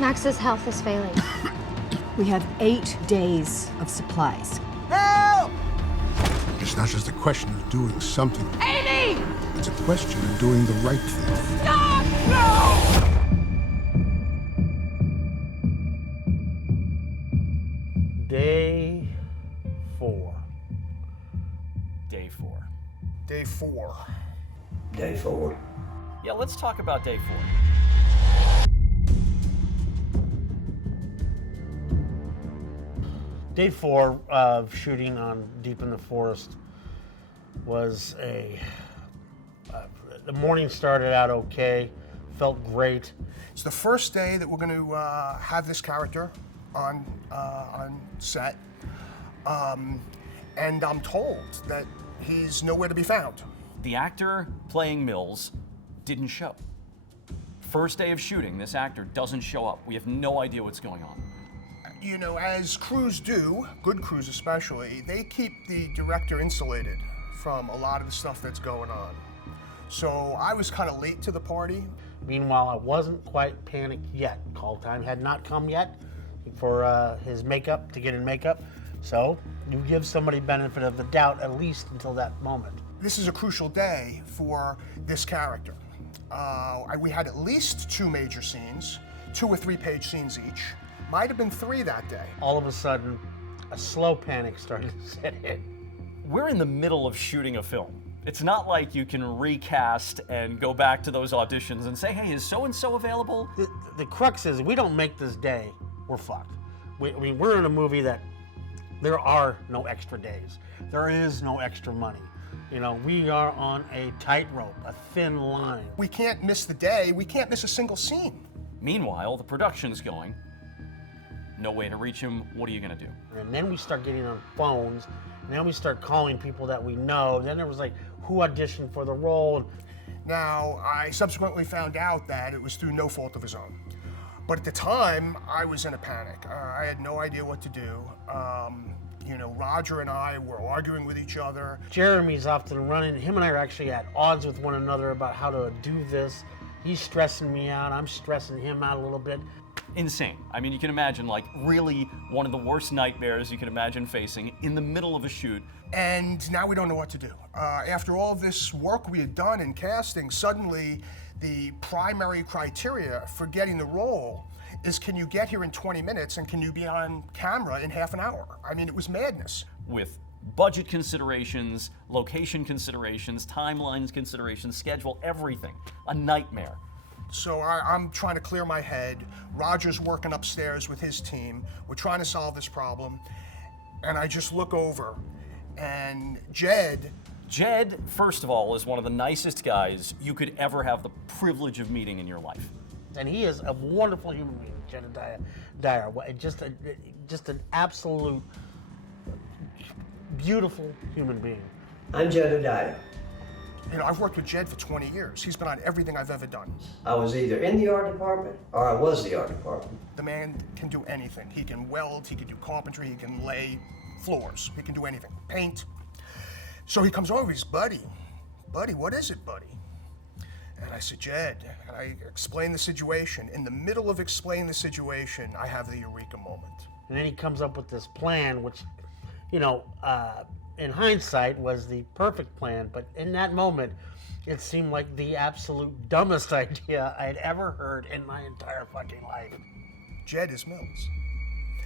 Max's health is failing. We have 8 days of supplies. Help! It's not just a question of doing something. Amy! It's a question of doing the right thing. Stop! No! Day 4. Day 4. Day 4. Day 4. Yeah, let's talk about day 4. Day 4 of shooting on Deep in the Forest was the morning started out okay, felt great. It's the first day that we're going to have this character on set, and I'm told that he's nowhere to be found. The actor playing Mills didn't show. First day of shooting, this actor doesn't show up. We have no idea what's going on. You know, as crews do, good crews especially, they keep the director insulated from a lot of the stuff that's going on. So I was kind of late to the party. Meanwhile, I wasn't quite panicked yet. Call time had not come yet for his makeup, to get in makeup. So you give somebody benefit of the doubt at least until that moment. This is a crucial day for this character. We had at least 2 major scenes, 2 or 3 page scenes each. Might have been 3 that day. All of a sudden, a slow panic started to set in. We're in the middle of shooting a film. It's not like you can recast and go back to those auditions and say, hey, is so-and-so available? The crux is, we don't make this day, we're fucked. We're in a movie that there are no extra days. There is no extra money. You know, we are on a tightrope, a thin line. We can't miss the day. We can't miss a single scene. Meanwhile, the production's going. No way to reach him. What are you gonna do? And then we start getting on phones, and then we start calling people that we know. Then there was like, who auditioned for the role? Now, I subsequently found out that it was through no fault of his own. But at the time, I was in a panic. I had no idea what to do. You know, Roger and I were arguing with each other. Jeremy's often running. Him and I are actually at odds with one another about how to do this. He's stressing me out. I'm stressing him out a little bit. Insane. I mean, you can imagine, like, really one of the worst nightmares you can imagine facing in the middle of a shoot. And now we don't know what to do. After all this work we had done in casting, suddenly the primary criteria for getting the role is, can you get here in 20 minutes and can you be on camera in half an hour? I mean, it was madness. With budget considerations, location considerations, timelines considerations, schedule, everything. A nightmare. So I'm trying to clear my head. Roger's working upstairs with his team. We're trying to solve this problem. And I just look over, and Jed, first of all, is one of the nicest guys you could ever have the privilege of meeting in your life. And he is a wonderful human being, Jedidia Dyer. Just an absolute beautiful human being. I'm Jedidia. you know, I've worked with Jed for 20 years. He's been on everything I've ever done. I was either in the art department or I was the art department. The man can do anything. He can weld, he can do carpentry, he can lay floors, he can do anything, paint. So he comes over, he's, buddy, what is it, buddy? And I said, Jed, and I explained the situation. In the middle of explaining the situation, I have the eureka moment. And then he comes up with this plan, which, you know, in hindsight was the perfect plan, but in that moment, it seemed like the absolute dumbest idea I had ever heard in my entire fucking life. Jed is Mills.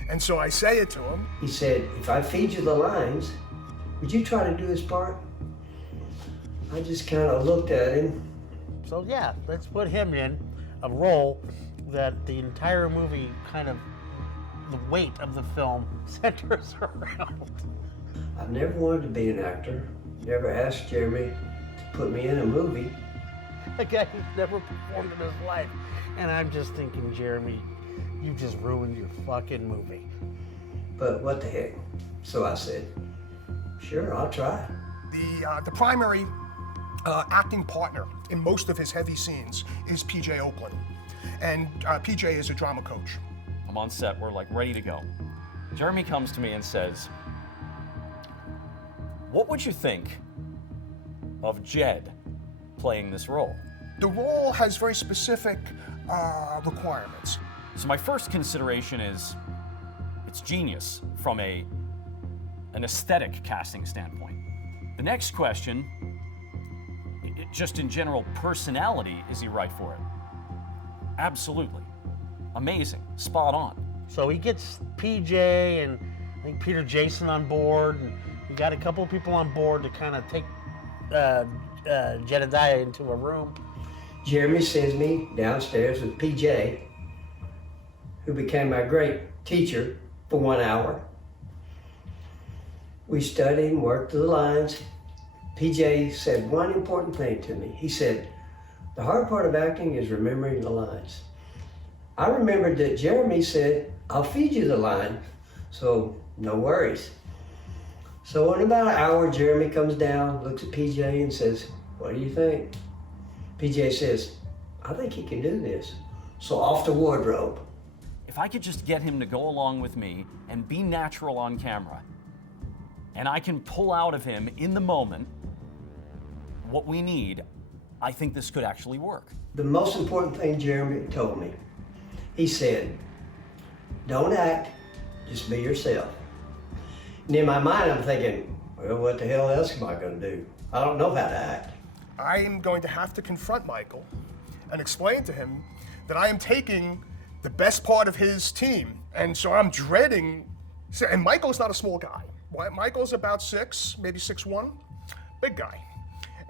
And so I say it to him. He said, if I feed you the lines, would you try to do his part? I just kind of looked at him. So yeah, let's put him in a role that the entire movie kind of, the weight of the film centers around. I've never wanted to be an actor. Never asked Jeremy to put me in a movie. A guy who's never performed in his life. And I'm just thinking, Jeremy, you just ruined your fucking movie. But what the heck? So I said, sure, I'll try. The primary acting partner in most of his heavy scenes is PJ Oakland. And PJ is a drama coach. I'm on set, we're like ready to go. Jeremy comes to me and says, what would you think of Jed playing this role? The role has very specific requirements. So my first consideration is it's genius from an aesthetic casting standpoint. The next question, just in general personality, is he right for it? Absolutely. Amazing, spot on. So he gets PJ and I think Peter Jason on board, and you got a couple of people on board to kind of take Jedidia into a room. Jeremy sends me downstairs with PJ, who became my great teacher for 1 hour. We studied and worked the lines. PJ said one important thing to me. He said, the hard part of acting is remembering the lines. I remembered that Jeremy said, I'll feed you the line, so no worries. So in about an hour, Jeremy comes down, looks at PJ and says, what do you think? PJ says, I think he can do this. So off to wardrobe. If I could just get him to go along with me and be natural on camera, and I can pull out of him in the moment what we need, I think this could actually work. The most important thing Jeremy told me, he said, don't act, just be yourself. And in my mind, I'm thinking, well, what the hell else am I going to do? I don't know how to act. I am going to have to confront Michael and explain to him that I am taking the best part of his team. And so I'm dreading, and Michael's not a small guy. Michael's about 6, maybe 6'1", big guy.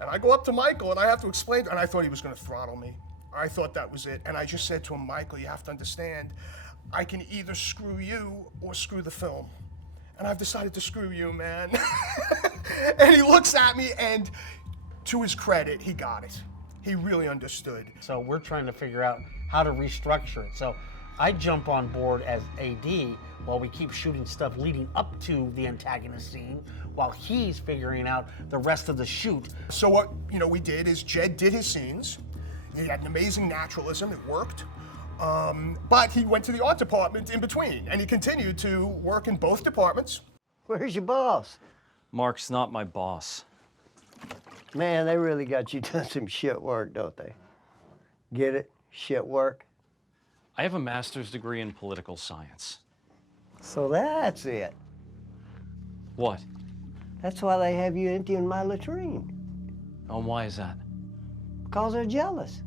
And I go up to Michael and I have to explain, and I thought he was going to throttle me. I thought that was it. And I just said to him, Michael, you have to understand, I can either screw you or screw the film. And I've decided to screw you, man. And he looks at me, and to his credit, he got it. He really understood. So we're trying to figure out how to restructure it. So I jump on board as AD while we keep shooting stuff leading up to the antagonist scene, while he's figuring out the rest of the shoot. So what we did is Jed did his scenes. He had an amazing naturalism. It worked. But he went to the art department in between, and he continued to work in both departments. Where's your boss? Mark's not my boss. Man, they really got you doing some shit work, don't they? Get it? Shit work? I have a master's degree in political science. So that's it. What? That's why they have you emptying my latrine. Oh, why is that? Because they're jealous.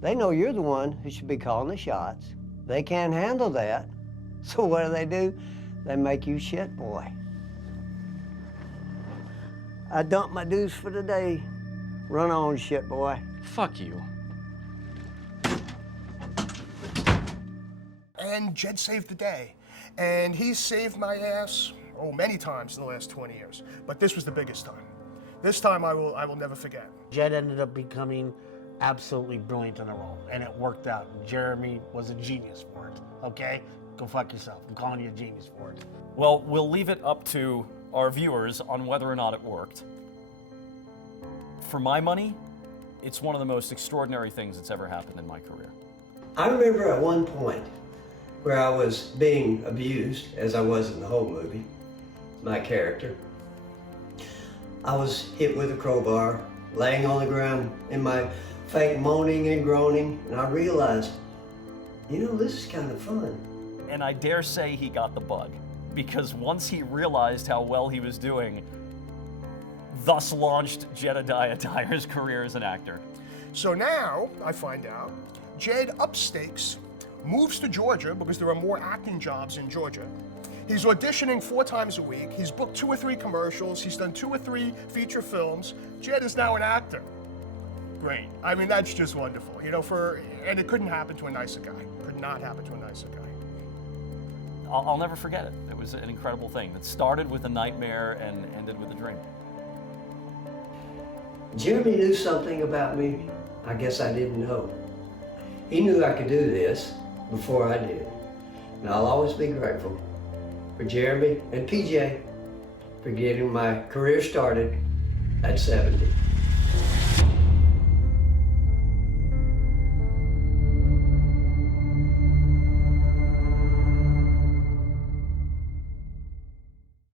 They know you're the one who should be calling the shots. They can't handle that. So what do? They make you shit boy. I dumped my dues for the day. Run on, shit boy. Fuck you. And Jed saved the day. And he saved my ass, many times in the last 20 years. But this was the biggest time. This time I will never forget. Jed ended up becoming absolutely brilliant in the role, and it worked out. Jeremy was a genius for it, okay? Go fuck yourself. I'm calling you a genius for it. Well, we'll leave it up to our viewers on whether or not it worked. For my money, it's one of the most extraordinary things that's ever happened in my career. I remember at one point where I was being abused, as I was in the whole movie, my character. I was hit with a crowbar, laying on the ground in my fake moaning and groaning, and I realized, this is kind of fun. And I dare say he got the bug, because once he realized how well he was doing, thus launched Jedidia Dyer's career as an actor. So now, I find out, Jed upstakes, moves to Georgia because there are more acting jobs in Georgia. He's auditioning 4 times a week. He's booked 2 or 3 commercials. He's done 2 or 3 feature films. Jed is now an actor. Great. I mean, that's just wonderful. And it couldn't happen to a nicer guy. Could not happen to a nicer guy. I'll never forget it. It was an incredible thing that started with a nightmare and ended with a dream. Jeremy knew something about me I guess I didn't know. He knew I could do this before I did. And I'll always be grateful for Jeremy and PJ for getting my career started at 70.